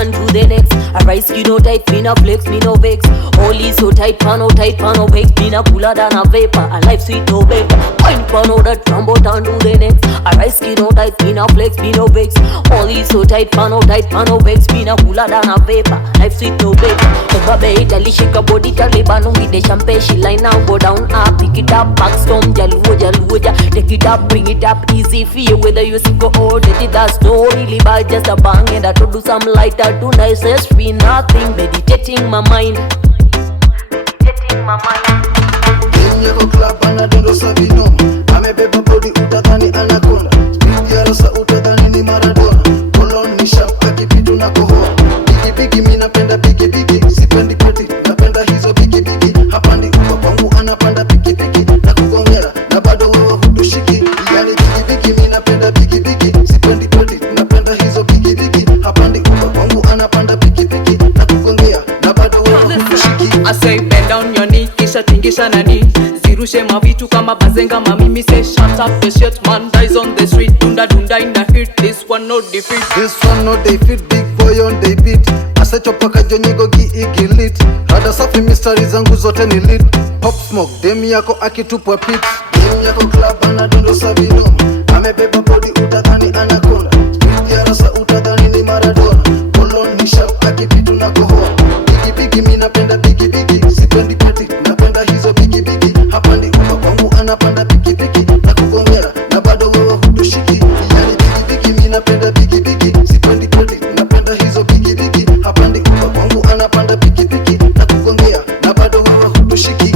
turn to the next. I rise skin no tight, me no flex, me no vex. Holy so tight, pano vex. Me no cooler than a vapor, a life sweet no vapor. Point pano that trumbo turn to the next. I rise skin no tight, me no flex, me no vex. Holy so tight, pano vex. Me no cooler than a vapor, life sweet no vapor. Baby, Italy shake a body, Taliban with the champagne. She line now go down, up, pick it up, backstorm, jaluja. Take it up, bring it up, easy for you. Whether you sick or old, that's no really bad, just a bang. And I to do some lighter, too nice, just be nothing. Meditating my mind. Yako club anadondo sabino. Amebeba body utadhani anakonda. Speed ya rasa utadhani ni Maradona. Kolon ni sharp akipitu na kohoa. Bigi mi napenda bigi. Sipendi poti, napenda hizo bigi. Hapandi upa kwangu anapanda bigi. Na kugongera, na bado wewe hutushiki. Yani bigi mi napenda bigi. Sipendi poti, napenda hizo bigi. Hapandi upa kwangu anapanda bigi. Na kugongera, na bado wewe hutushiki. I say bend down your knee, kisha tingisha nani. Zirushe mavitu kama bazenga mamimi. Say shut up the shit, man dies on the street. Dunda in the hit, this one no defeat. This one no defeat, big boy on the beat. Asecho paka jonigo giigilit. Rada safi mystery zangu zote ni lit. Pop smoke, demi yako akitupwa pits. Demi yako club anadondo sabino. Amebeba body utadhani anakonda. Speed ya rasa utadhani ni Maradona. Kolon ni sharp akipitu na kohoa. Bigi mi napenda bigi. Sipendi poti, napenda hizo bigi. Hapandi upa kwangu anapanda bigi. Na kugongera, na bado wewe hutushiki. Yani bigi mi napenda bigi. Sipendi poti, napenda hizo bigi. Hapandi upa kwangu anapanda bigi. Na kugongera, na bado wewe hutushiki.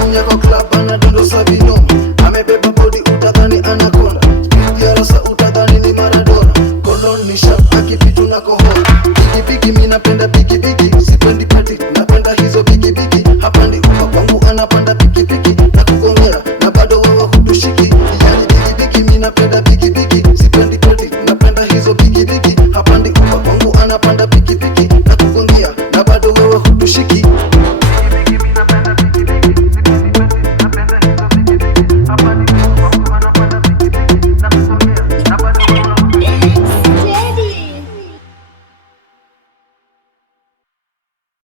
Demi yako club anadondo sabino. Amebeba body utadhani anakonda. Speed ya rasa utadhani ni Maradona. Kolon ni sharp